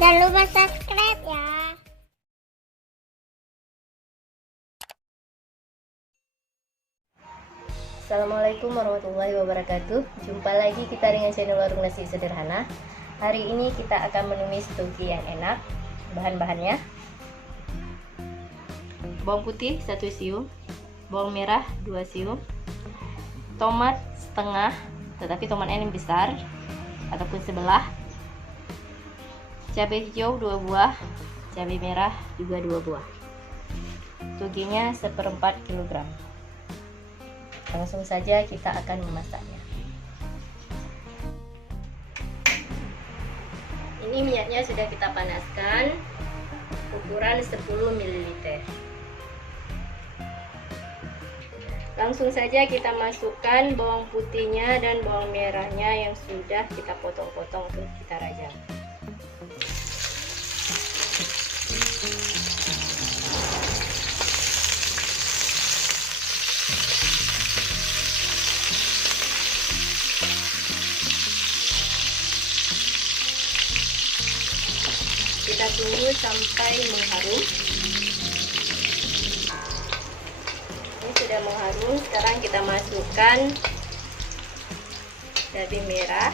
Jangan lupa subscribe ya. Assalamualaikum warahmatullahi wabarakatuh. Jumpa lagi kita dengan channel Warung Nasi Sederhana. Hari ini kita akan menumis toge yang enak. Bahan-bahannya: bawang putih 1 siung, bawang merah 2 siung, tomat setengah, tetapi tomatnya yang besar ataupun sebelah, cabai hijau 2 buah, cabai merah juga 2 buah. Togenya 1/4 kg. Langsung saja kita akan memasaknya. Ini minyaknya sudah kita panaskan, ukuran 10 ml. Langsung saja kita masukkan bawang putihnya dan bawang merahnya yang sudah kita potong-potong untuk kita rajang. Kita tunggu sampai mengharum. Ini sudah mengharum. Sekarang kita masukkan cabai merah,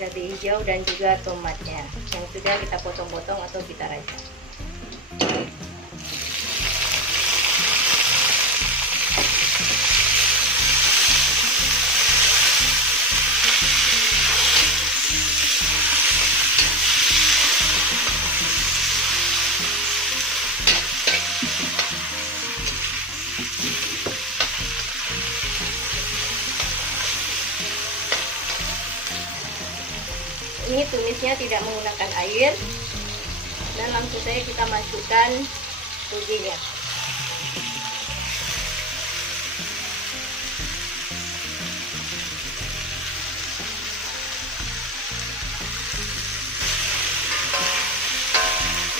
cabai hijau dan juga tomatnya yang sudah kita potong-potong atau kita rajang. Ini tumisnya tidak menggunakan air dan langsung saja kita masukkan togenya.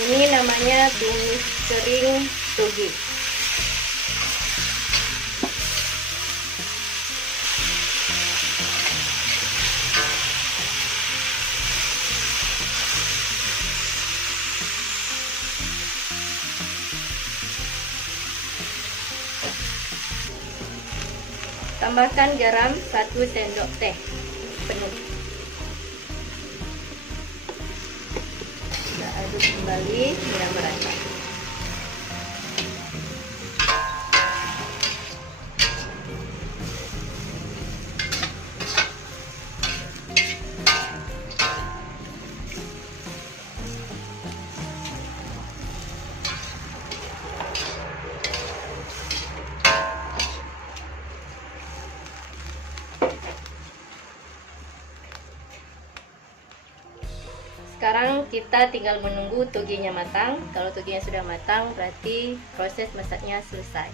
Ini namanya tumis kering toge. Tambahkan garam 1 sendok teh penuh. Kita aduk kembali hingga merata. Sekarang kita tinggal menunggu togenya matang. Kalau togenya sudah matang, berarti proses masaknya selesai.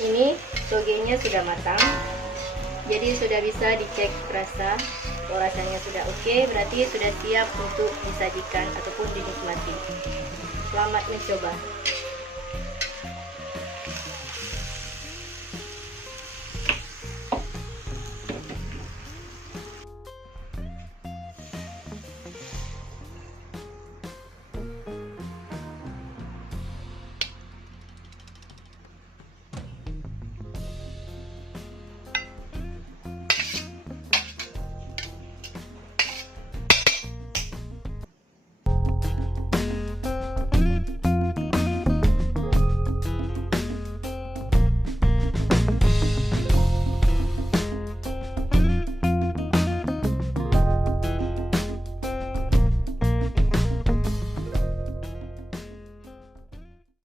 Ini togenya sudah matang, jadi sudah bisa dicek rasa. Kalau rasanya sudah oke, berarti sudah siap untuk disajikan ataupun dinikmati. Selamat mencoba.